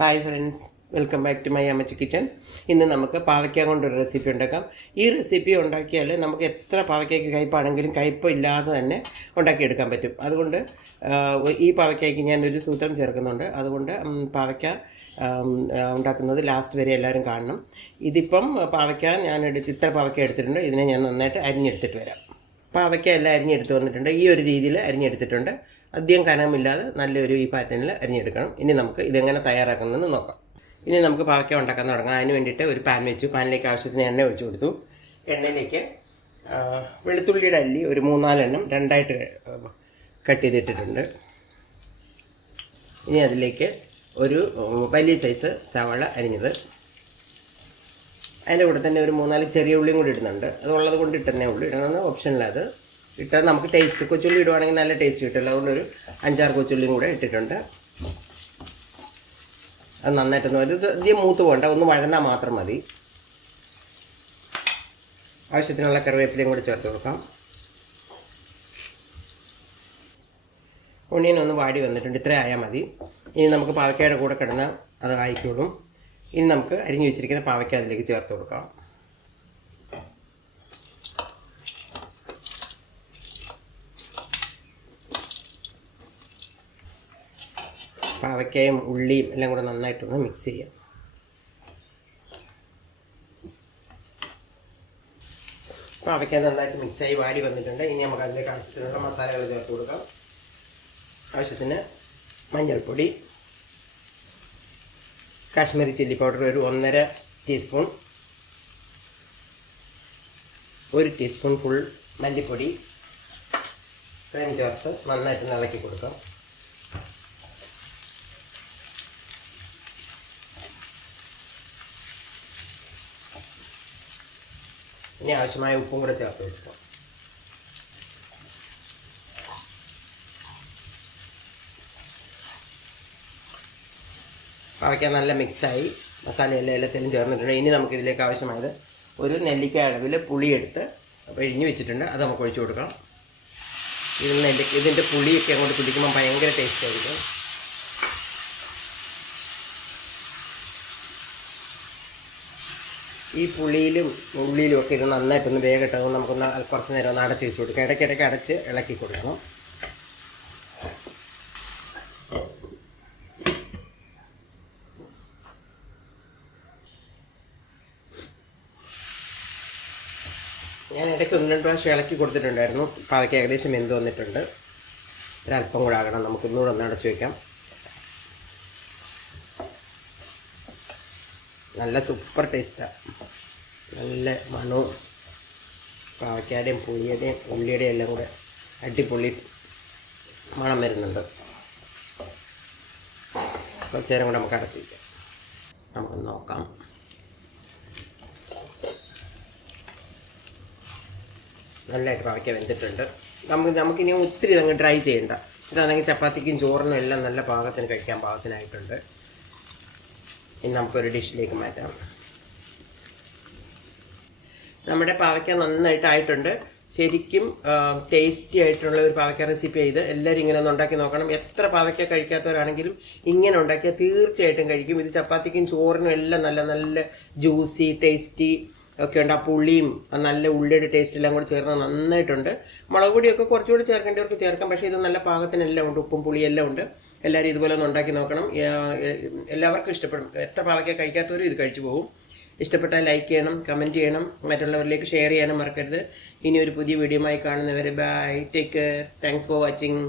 Hi friends welcome back to my അമ്മച്ച kitchen ഇന്ന് നമുക്ക് പാവയ്ക്ക കൊണ്ടൊരു റെസിപ്പി ഉണ്ടാക്കാം. ഈ റെസിപ്പി ഉണ്ടാക്കിയാൽ നമുക്ക് എത്ര പാവയ്ക്കയ്ക്ക് കയ്പാണെങ്കിലും കയ്പ് ഇല്ലാതെ തന്നെ ഉണ്ടാക്കിയെടുക്കാൻ പറ്റും. അതുകൊണ്ട് ഈ പാവയ്ക്കയ്ക്ക് ഞാനൊരു സൂത്രം ചേർക്കുന്നുണ്ട്. അതുകൊണ്ട് പാവയ്ക്ക ഉണ്ടാക്കുന്നത് ലാസ്റ്റ് വരെ എല്ലാവരും കാണണം. ഇതിപ്പം പാവയ്ക്ക ഞാൻ എടുത്ത് ഇത്ര പാവയ്ക്ക എടുത്തിട്ടുണ്ട്. ഇതിനെ ഞാൻ നന്നായിട്ട് അരിഞ്ഞെടുത്തിട്ട് വരാം. പാവയ്ക്ക എല്ലാം അരിഞ്ഞെടുത്ത് വന്നിട്ടുണ്ട്. ഈ ഒരു രീതിയിൽ അരിഞ്ഞെടുത്തിട്ടുണ്ട്. അധികം കനമില്ലാതെ നല്ലൊരു ഈ പാറ്റേണിൽ അരിഞ്ഞെടുക്കണം. ഇനി നമുക്ക് ഇതെങ്ങനെ തയ്യാറാക്കുന്നതെന്ന് നോക്കാം. ഇനി നമുക്ക് പാവയ്ക്ക ഉണ്ടാക്കാൻ തുടങ്ങാം. അതിന് വേണ്ടിയിട്ട് ഒരു പാൻ വെച്ചു. പാനിലേക്ക് ആവശ്യത്തിന് എണ്ണ ഒഴിച്ചു കൊടുത്തു. എണ്ണയിലേക്ക് വെളുത്തുള്ളിയുടെ അല്ലി ഒരു മൂന്നാലെണ്ണം രണ്ടായിട്ട് കട്ട് ചെയ്തിട്ടിട്ടുണ്ട്. ഇനി അതിലേക്ക് ഒരു വലിയ സൈസ് സവാള അരിഞ്ഞത്. അതിന്റെ കൂടെ തന്നെ ഒരു മൂന്നാൽ ചെറിയ ഉള്ളിയും കൂടി ഇടുന്നുണ്ട്. അതുള്ളത് കൊണ്ട് ഇട്ടുതന്നെ ഉള്ളു. ഇടണമെന്ന് ഓപ്ഷനിലത് ഇട്ടാൽ നമുക്ക് ടേസ്റ്റ് കൊച്ചുള്ളി ഇടുവാണെങ്കിൽ നല്ല ടേസ്റ്റ് കിട്ടുമല്ലോ. അതുകൊണ്ട് ഒരു അഞ്ചാറ് കൊച്ചുള്ളിയും കൂടെ ഇട്ടിട്ടുണ്ട്. അത് നന്നായിട്ടൊന്ന് ഒരു ഇത് മൂത്ത് പോകണ്ട. ഒന്ന് വഴന്നാൽ മാത്രം മതി. ആവശ്യത്തിനുള്ള കറിവേപ്പിലയും കൂടി ചേർത്ത് കൊടുക്കാം. ഉണ്ണിയൻ ഒന്ന് വാടി വന്നിട്ടുണ്ട്. ഇത്ര ആയാൽ മതി. ഇനി നമുക്ക് പാവയ്ക്കയുടെ കൂടെ കിടന്ന് അത് ആയിക്കോളും. ഇനി നമുക്ക് അരിഞ്ഞു വെച്ചിരിക്കുന്ന പാവയ്ക്ക അതിലേക്ക് ചേർത്ത് കൊടുക്കാം. പാവയ്ക്കയും ഉള്ളിയും എല്ലാം കൂടെ നന്നായിട്ടൊന്ന് മിക്സ് ചെയ്യാം. പാവയ്ക്ക നന്നായിട്ട് മിക്സായി വാടി വന്നിട്ടുണ്ട്. ഇനി നമുക്ക് അതിലേക്ക് ആവശ്യത്തിനുള്ള മസാലകൾ ചേർത്ത് കൊടുക്കാം. ആവശ്യത്തിന് മഞ്ഞൾപ്പൊടി കാശ്മീരി ചില്ലി പൗഡർ ഒരു ഒന്നര ടീസ്പൂൺ ഒരു ടീസ്പൂൺ ഫുൾ മല്ലിപ്പൊടി ഇത്രയും ചേർത്ത് നന്നായിട്ട് ഇളക്കി കൊടുക്കാം. ഇനി ആവശ്യമായ ഉപ്പും കൂടെ ചേർത്ത് കൊടുക്കുക അവയ്ക്കാൻ നല്ല മിക്സായി. മസാല എല്ലാം എല്ലാത്തിലും ചേർന്നിട്ടുണ്ട്. ഇനി നമുക്ക് ഇതിലേക്ക് ആവശ്യമായത് ഒരു നെല്ലിക്ക അളവിൽ പുളിയെടുത്ത് പിഴിഞ്ഞ് വെച്ചിട്ടുണ്ട്. അത് നമുക്ക് ഒഴിച്ചു കൊടുക്കാം ഇതിൽ നെല്ലിക്ക ഇതിന്റെ പുളിയൊക്കെ അങ്ങോട്ട് പിടിക്കുമ്പോൾ ഭയങ്കര ടേസ്റ്റ് ആയിരിക്കും. ഈ പുളിയിലും ഉള്ളിയിലും ഒക്കെ ഇത് നന്നായിട്ടൊന്ന് വേഗട്ടത് നമുക്കൊന്ന് അൽ- കുറച്ച് നേരം ഒന്ന് അടച്ച് വെച്ച് കൊടുക്കാം. ഇടയ്ക്കിടയ്ക്ക് അടച്ച് ഇളക്കി കൊടുക്കണം. ഞാൻ ഇടയ്ക്ക് ഒന്ന് രണ്ട് പ്രാവശ്യം ഇളക്കി കൊടുത്തിട്ടുണ്ടായിരുന്നു. അപ്പോൾ അതൊക്കെ ഏകദേശം എന്ത് വന്നിട്ടുണ്ട്. ഒരല്പം കൂടെ ആകണം. നമുക്കൊന്നുകൂടെ ഒന്ന് അടച്ചു വയ്ക്കാം നല്ല സൂപ്പർ ടേസ്റ്റാണ് നല്ല മണവും പാവയ്ക്കാടെയും പുളിയുടെയും ഉള്ളിയുടെയും എല്ലാം കൂടെ അടിപൊളി മണം വരുന്നുണ്ട്. കുറച്ച് നേരം കൂടെ നമുക്ക് അടച്ചു വയ്ക്കാം നമുക്ക് നോക്കാം. നല്ലതായിട്ട് പാവയ്ക്ക വെന്തിട്ടുണ്ട്. നമുക്ക് നമുക്കിനി ഒത്തിരി അങ്ങ് ഡ്രൈ ചെയ്യണ്ട. ഇതാണെങ്കിൽ ചപ്പാത്തിക്കും ചോറിനും എല്ലാം നല്ല പാകത്തിന് കഴിക്കാൻ പാകത്തിനായിട്ടുണ്ട്. ഇനി നമുക്കൊരു ഡിഷിലേക്ക് മാറ്റാം. നമ്മുടെ പാവയ്ക്ക നന്നായിട്ട് ആയിട്ടുണ്ട് ശരിക്കും ടേസ്റ്റി ആയിട്ടുള്ള ഒരു പാവയ്ക്ക റെസിപ്പി ചെയ്ത് എല്ലാവരും ഇങ്ങനെ ഒന്ന് ഉണ്ടാക്കി നോക്കണം. എത്ര പാവയ്ക്ക കഴിക്കാത്തവരാണെങ്കിലും ഇങ്ങനെ ഉണ്ടാക്കിയാൽ തീർച്ചയായിട്ടും കഴിക്കും. ഇത് ചപ്പാത്തിക്കും ചോറിനും എല്ലാം നല്ല നല്ല ജ്യൂസി ടേസ്റ്റി ഒക്കെ ഉണ്ട്. ആ പുളിയും നല്ല ഉള്ളിയുടെ ടേസ്റ്റ് എല്ലാം കൂടി ചേർന്ന് നന്നായിട്ടുണ്ട്. മുളക് പൊടിയൊക്കെ കുറച്ചുകൂടി ചേർക്കേണ്ടവർക്ക് ചേർക്കാം. പക്ഷേ ഇത് നല്ല പാകത്തിനെല്ലാം ഉണ്ട്. ഉപ്പും പുളിയെല്ലാം ഉണ്ട്. എല്ലാവരും ഇതുപോലെ ഒന്ന് ഉണ്ടാക്കി നോക്കണം. എല്ലാവർക്കും ഇഷ്ടപ്പെടും. എത്ര പാവയ്ക്ക കഴിക്കാത്തവരും ഇത് കഴിച്ചു പോകും. ഇഷ്ടപ്പെട്ടാൽ ലൈക്ക് ചെയ്യണം കമന്റ് ചെയ്യണം. മറ്റുള്ളവരിലേക്ക് ഷെയർ ചെയ്യാനും മറക്കരുത്. ഇനി ഒരു പുതിയ വീഡിയോയുമായി കാണുന്നവരെ bye take care thanks for watching